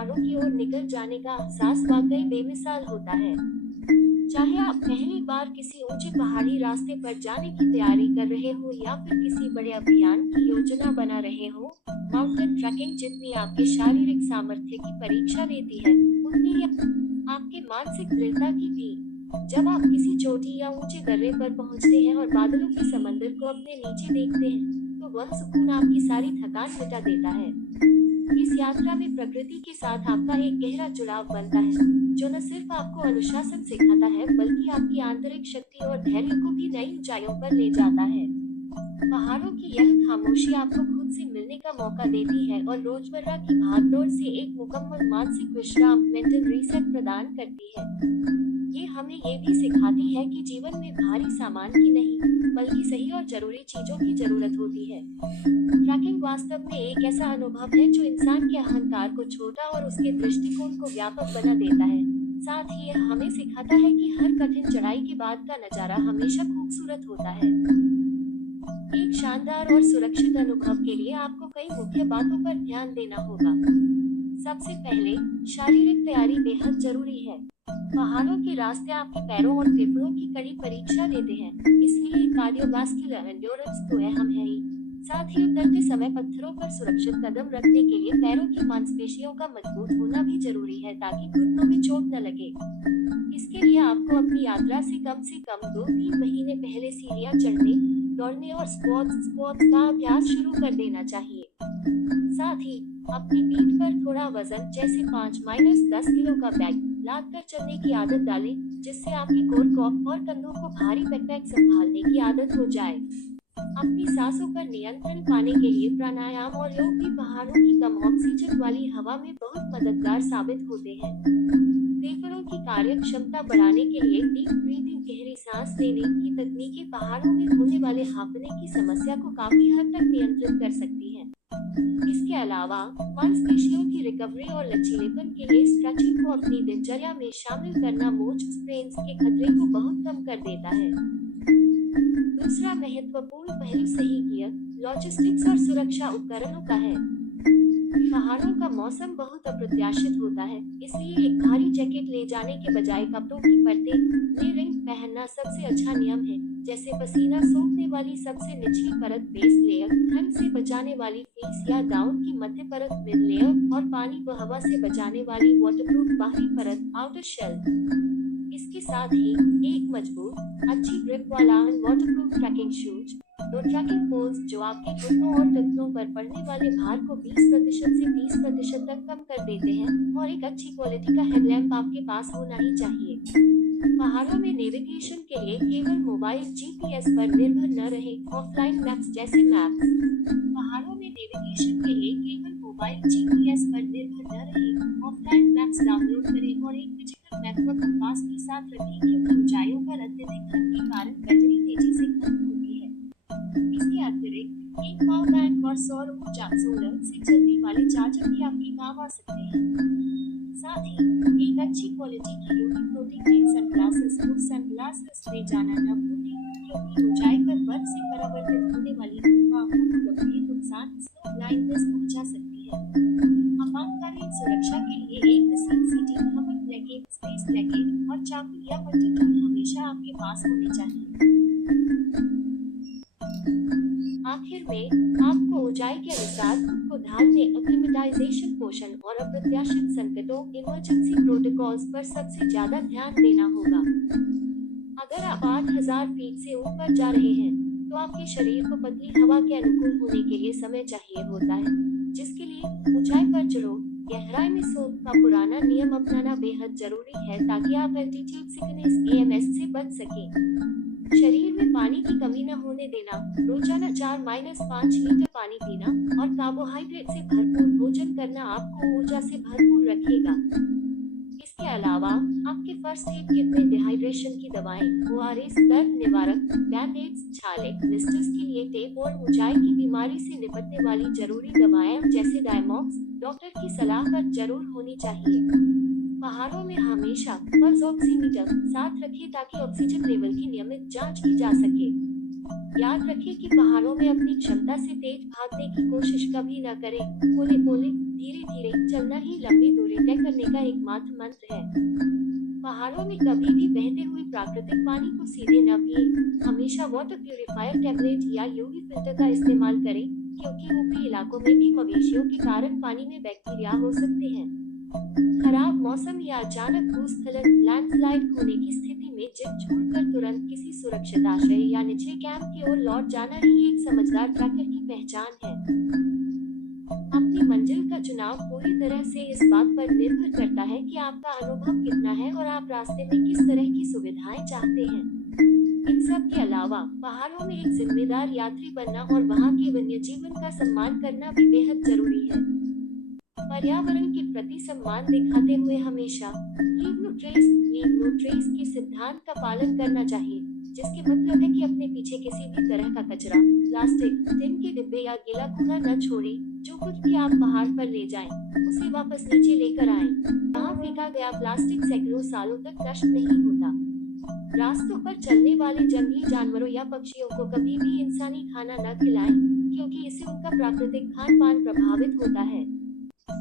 पहाड़ों की ओर निकल जाने का एहसास वाकई बेमिसाल होता है। चाहे आप पहली बार किसी ऊंचे पहाड़ी रास्ते पर जाने की तैयारी कर रहे हो या फिर किसी बड़े अभियान की योजना बना रहे हो, माउंटेन ट्रैकिंग जितनी आपके शारीरिक सामर्थ्य की परीक्षा लेती है, उतनी ही आपके मानसिक दृढ़ता की भी। जब आप किसी चोटी या ऊंचे दर्रे पर पहुंचते हैं और बादलों के समंदर को अपने नीचे देखते हैं, तो वह सुकून आपकी सारी थकान मिटा देता है। इस यात्रा में प्रकृति के साथ आपका एक गहरा जुड़ाव बनता है, जो न सिर्फ आपको अनुशासन सिखाता है बल्कि आपकी आंतरिक शक्ति और धैर्य को भी नई ऊंचाइयों पर ले जाता है। पहाड़ों की यह खामोशी आपको खुद से मिलने का मौका देती है और रोजमर्रा की भागदौड़ से एक मुकम्मल मानसिक विश्राम मेंटल रीसेट प्रदान करती है। ये हमें ये भी सिखाती है कि जीवन में भारी सामान की नहीं, बल्कि सही और जरूरी चीजों की जरूरत होती है। ट्रैकिंग वास्तव में एक ऐसा अनुभव है जो इंसान के अहंकार को छोटा और उसके दृष्टिकोण को व्यापक बना देता है। साथ ही यह हमें सिखाता है कि हर कठिन चढ़ाई के बाद का नजारा हमेशा खूबसूरत होता है। एक शानदार और सुरक्षित अनुभव के लिए आपको कई मुख्य बातों पर ध्यान देना होगा। सबसे पहले, शारीरिक तैयारी बेहद जरूरी है। पहाड़ों के रास्ते आपके पैरों और फेफड़ों की कड़ी परीक्षा लेते हैं, इसलिए कार्डियोवास्कुलर एंड्योरेंस तो अहम है ही। साथ ही उतरते समय पत्थरों पर सुरक्षित कदम रखने के लिए पैरों की मांसपेशियों का मजबूत होना भी जरूरी है ताकि घुटनों में चोट न लगे। इसके लिए आपको अपनी यात्रा से कम 2-3 महीने पहले सीढ़ियां चढ़ने, दौड़ने और स्क्वाट्स का अभ्यास शुरू कर देना चाहिए। साथ ही अपनी पीठ पर थोड़ा वजन जैसे 5-10 किलो का बैग लाद कर चलने की आदत डालें, जिससे आपके कोर को और कंधों को भारी बैकपैक संभालने की आदत हो जाए। अपनी सांसों पर नियंत्रण पाने के लिए प्राणायाम और योग भी पहाड़ों की कम ऑक्सीजन वाली हवा में बहुत मददगार साबित होते हैं। फेफड़ों की कार्य क्षमता बढ़ाने के लिए डीप ब्रीथिंग गहरी सांस लेने की तकनीकें पहाड़ों में होने वाले हांफने की समस्या को काफी हद तक नियंत्रित कर सकती हैं। इसके अलावा मांसपेशियों की रिकवरी और लचीलेपन के लिए स्ट्रेचिंग को अपनी दिनचर्या में शामिल करना मोच स्प्रेन्स के खतरे को बहुत कम कर देता है। दूसरा महत्वपूर्ण पहलू सही गियर, लॉजिस्टिक्स और सुरक्षा उपकरणों का है। पहाड़ों का मौसम बहुत अप्रत्याशित होता है, इसलिए एक भारी जैकेट ले जाने के बजाय कपड़ों की परतें लेयरिंग पहनना सबसे अच्छा नियम है। जैसे पसीना सोखने वाली सबसे निचली परत बेस लेयर, ठंड से बचाने वाली फ्लीस या डाउन की मध्य परत मिड लेयर और पानी व हवा से बचाने वाली वाटरप्रूफ बाहरी परत आउटर शेल। इसके साथ ही एक मजबूत, अच्छी ग्रिप वाला waterproof trekking shoes, 2 trekking poles जो आपके घुटनों और टखनों पर पड़ने वाले भार को 20% से 30% तक कम कर देते हैं, और एक अच्छी क्वालिटी का हेडलैम्प आपके पास होना ही चाहिए। पहाड़ों में नेविगेशन के लिए केवल मोबाइल जीपीएस पर निर्भर न रहे, ऑफलाइन मैप्स जैसे मैप्स। पहाड़ों में नेविगेशन के लिए केवल मोबाइल जीपीएस पर निर्भर न रहे, ऑफलाइन मैप्स डाउनलोड करें और एक डिजिटल मैप व कंपास के साथ रखें, क्योंकि ऊंचाइयों पर अत्यधिक ठंड के कारण बैटरी तेजी से खत्म होती है। इसके अतिरिक्त एक पावर बैंक और सौर ऊर्जा सोलर से चलने वाले चार्जर भी आपके काम आ सकते हैं। साथ ही एक अच्छी क्वालिटी की यूवी प्रोटेक्टिव सनग्लासेस ले जाना न भूलें, क्योंकि ऊंचाई पर बर्फ से परावर्तित होने वाली धूप आंखों को गंभीर नुकसान ब्लाइंडनेस पहुंचा सकती है। आपातकालीन सुरक्षा के लिए एक machine seating cover blanket, space blanket और चाकू या मल्टी टूल हमेशा आपके पास होने चाहिए। आखिर में आपको ऊंचाई के अनुसार खुद को ढालने, एक्लिमेटाइजेशन पोषण और अप्रत्याशित संकटों इमरजेंसी प्रोटोकॉल्स पर सबसे ज्यादा ध्यान देना होगा। अगर आप 8000 फीट से ऊपर जा रहे हैं, तो आपके शरीर को पतली हवा के अनुकूल होने के लिए समय चाहिए होता है, जिसके लिए ऊंचाई पर चढ़ो गहराई में सोख का पुराना नियम अपनाना बेहद जरूरी है ताकि आप एल्टीट्यूड सिकनेस एएमएस से बच सकें। शरीर में पानी की कमी न होने देना, रोजाना 4-5 लीटर पानी पीना और कार्बोहाइड्रेट से भरपूर भोजन करना आपको ऊर्जा से भरपूर रखेगा। इसके अलावा आपके फर्स्ट एड किट में डिहाइड्रेशन की दवाएं, ओआरएस, दर्द निवारक, बैंडेड्स, छाले, ब्लिस्टर्स के लिए टेप और ऊंचाई की बीमारी से निपटने वाली जरूरी दवाएं जैसे डायमॉक्स डॉक्टर की सलाह पर जरूर होनी चाहिए। पहाड़ों में हमेशा पल्स ऑक्सीमीटर साथ रखें ताकि ऑक्सीजन लेवल की नियमित जांच की जा सके। याद रखें कि पहाड़ों में अपनी क्षमता से तेज भागने की कोशिश कभी न करें। पोले धीरे धीरे चलना ही लंबी दूरी तय करने का एकमात्र मंत्र है। पहाड़ों में कभी भी बहते हुए प्राकृतिक पानी को सीधे न पिए। हमेशा वाटर प्यूरिफायर टैबलेट या यूवी फिल्टर का इस्तेमाल करें, क्योंकि ऊपरी इलाकों में भी मवेशियों के कारण पानी में बैक्टीरिया हो सकते हैं। खराब मौसम या अचानक भूस्खलन, लैंडस्लाइड होने की स्थिति में जिप छोड़कर तुरंत किसी सुरक्षित आश्रय या निचले कैंप की ओर लौट जाना ही एक समझदार ट्रैकर की पहचान है। अपनी मंजिल का चुनाव पूरी तरह से इस बात पर निर्भर करता है कि आपका अनुभव कितना है और आप रास्ते में किस तरह की सुविधाएं चाहते हैं। इन सब के अलावा पहाड़ों में एक जिम्मेदार यात्री बनना और वहां के वन्य जीवन का सम्मान करना भी बेहद जरूरी है। पर्यावरण के प्रति सम्मान दिखाते हुए हमेशा लीव नो ट्रेस के सिद्धांत का पालन करना चाहिए, जिसके मतलब है कि अपने पीछे किसी भी तरह का कचरा, प्लास्टिक, टिन के डिब्बे या गीला कूड़ा न छोड़ें। जो कुछ भी आप पहाड़ पर ले जाएं, उसे वापस नीचे लेकर आएं। वहाँ फेंका गया प्लास्टिक सैकड़ों सालों तक नष्ट नहीं होता। रास्तों पर चलने वाले जंगली जानवरों या पक्षियों को कभी भी इंसानी खाना न खिलाएं, क्योंकि इससे उनका प्राकृतिक खान पान प्रभावित होता है।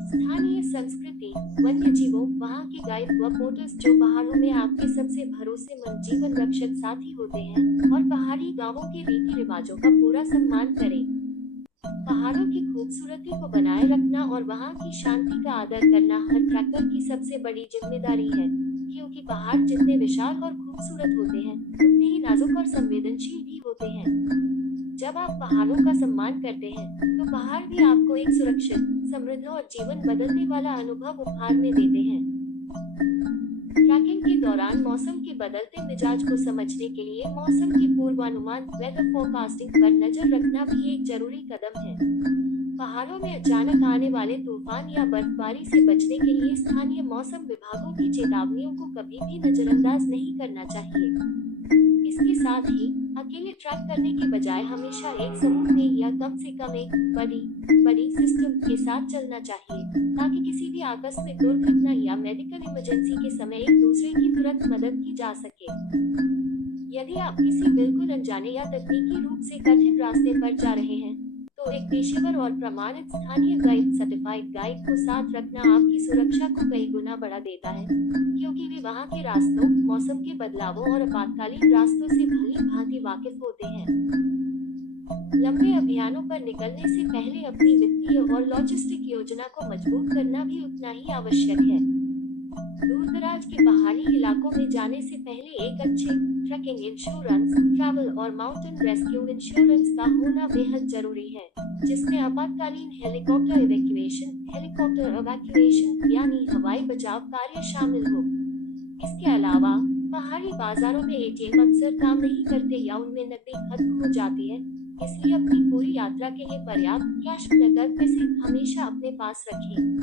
स्थानीय संस्कृति, वन्य जीवों, वहाँ के गाइड व पोर्टर्स जो पहाड़ों में आपके सबसे भरोसेमंद जीवन रक्षक साथी होते हैं, और पहाड़ी गांवों के रीति रिवाजों का पूरा सम्मान करें। पहाड़ों की खूबसूरती को बनाए रखना और वहाँ की शांति का आदर करना हर ट्रैकर की सबसे बड़ी जिम्मेदारी है, क्योंकि पहाड़ जितने विशाल और खूबसूरत होते हैं, उतने ही नाजुक और संवेदनशील भी होते हैं। जब आप पहाड़ों का सम्मान करते हैं, तो पहाड़ भी आपको एक सुरक्षित, समृद्ध और जीवन बदलने वाला अनुभव उपहार में देते हैं। ट्रैकिंग के दौरान मौसम के बदलते मिजाज को समझने के लिए मौसम के पूर्वानुमान वेदर फोरकास्टिंग पर नजर रखना भी एक जरूरी कदम है। पहाड़ों में अचानक आने वाले तूफान या बर्फबारी से बचने के लिए स्थानीय मौसम विभागों की चेतावनियों को कभी भी नजरअंदाज नहीं करना चाहिए। इसके साथ ही अकेले ट्रैक करने के बजाय हमेशा एक समूह में या कम से कम एक बड़ी सिस्टम के साथ चलना चाहिए, ताकि किसी भी आकस्मिक दुर्घटना या मेडिकल इमरजेंसी के समय एक दूसरे की तुरंत मदद की जा सके। यदि आप किसी बिल्कुल अनजाने या तकनीकी रूप से कठिन रास्ते पर जा रहे हैं, तो एक पेशेवर और प्रमाणित स्थानीय गाइड, सर्टिफाइड गाइड को साथ रखना आपकी सुरक्षा को कई गुना बढ़ा देता है, क्योंकि वे वहां के रास्तों, मौसम के बदलावों और आपातकालीन रास्तों से भली भांति वाकिफ होते हैं। लंबे अभियानों पर निकलने से पहले अपनी वित्तीय और लॉजिस्टिक योजना को मजबूत करना भी उतना ही आवश्यक है। दूरदराज के पहाड़ी इलाकों में जाने से पहले एक अच्छे ट्रैकिंग इंश्योरेंस, ट्रैवल और माउंटेन रेस्क्यू इंश्योरेंस का होना बेहद जरूरी है, जिसमें आपातकालीन हेलीकॉप्टर इवैक्यूएशन यानी हवाई बचाव कार्य शामिल हो। इसके अलावा पहाड़ी बाजारों में एटीएम अक्सर काम नहीं करते या उनमें नकदी खत्म हो जाती है, इसलिए अपनी पूरी यात्रा के लिए पर्याप्त कैश नकद पैसे हमेशा अपने पास रखें।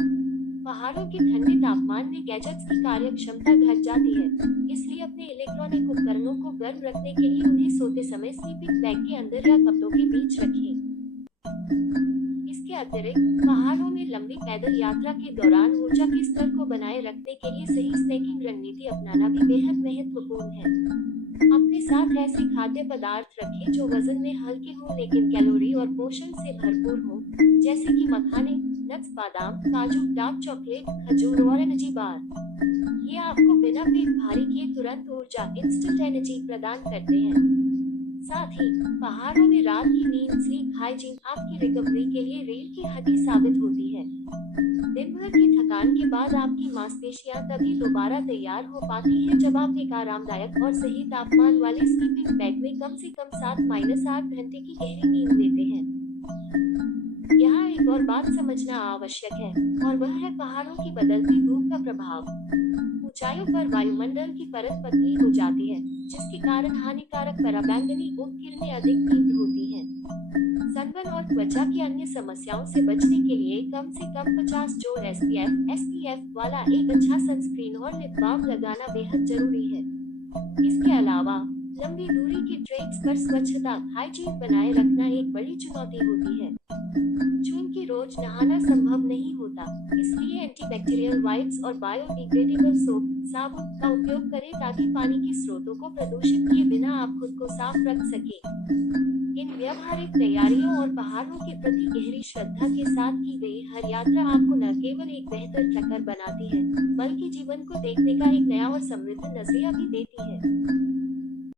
पहाड़ों के ठंडे तापमान में गैजेट्स की कार्य क्षमता घट जाती है, इसलिए अपने इलेक्ट्रॉनिक उपकरणों को गर्म रखने के लिए उन्हें सोते समय स्लीपिंग बैग के अंदर या कपड़ों के बीच रखें। इसके अतिरिक्त पहाड़ों में लंबी पैदल यात्रा के दौरान ऊर्जा के स्तर को बनाए रखने के लिए सही स्नैकिंग रणनीति अपनाना भी बेहद महत्वपूर्ण है। अपने साथ ऐसे खाद्य पदार्थ रखें जो वजन में हल्के हों लेकिन कैलोरी और पोषण से भरपूर हों, जैसे कि मखाने, नट्स, बादाम, काजू, डार्क चॉकलेट, खजूर और एनर्जी बार। ये आपको बिना पेट भारी किए तुरंत ऊर्जा, इंस्टेंट एनर्जी प्रदान करते हैं। साथ ही पहाड़ों में रात की नींद, स्लीप हाइजीन आपकी रिकवरी के लिए रीढ़ की हड्डी साबित होती है। दिन भर की थकान के बाद आपकी मांसपेशियां तभी दोबारा तैयार हो पाती हैं जब आप एक आरामदायक और सही तापमान वाले स्लीपिंग बैग में कम से कम 7-8 घंटे की गहरी नींद लेते हैं। यहाँ एक और बात समझना आवश्यक है, और वह है पहाड़ों की बदलती धूप का प्रभाव। ऊंचाइयों पर वायुमंडल की परत पतली हो जाती है, जिसके कारण हानिकारक पराबैंगनी उपकिरणें अधिक तीव्र होती हैं। सनबर्न और त्वचा की अन्य समस्याओं से बचने के लिए कम से कम 50 जोड़ SPF वाला एक अच्छा सनस्क्रीन और लिप बाम लगाना बेहद जरूरी है। इसके अलावा लंबी दूरी के ट्रेक्स पर स्वच्छता, हाइजीन बनाए रखना एक बड़ी चुनौती होती है। चूंकि रोज नहाना संभव नहीं होता, इसलिए एंटीबैक्टीरियल वाइप्स और बायोडिग्रेडेबल सोप, साबुन का उपयोग करें ताकि पानी के स्रोतों को प्रदूषित किए बिना आप खुद को साफ रख सकें। इन व्यावहारिक तैयारियों और पहाड़ों के प्रति गहरी श्रद्धा के साथ की गई हर यात्रा आपको न केवल एक बेहतर ट्रैकर बनाती है, बल्कि जीवन को देखने का एक नया और समृद्ध नजरिया भी देती है।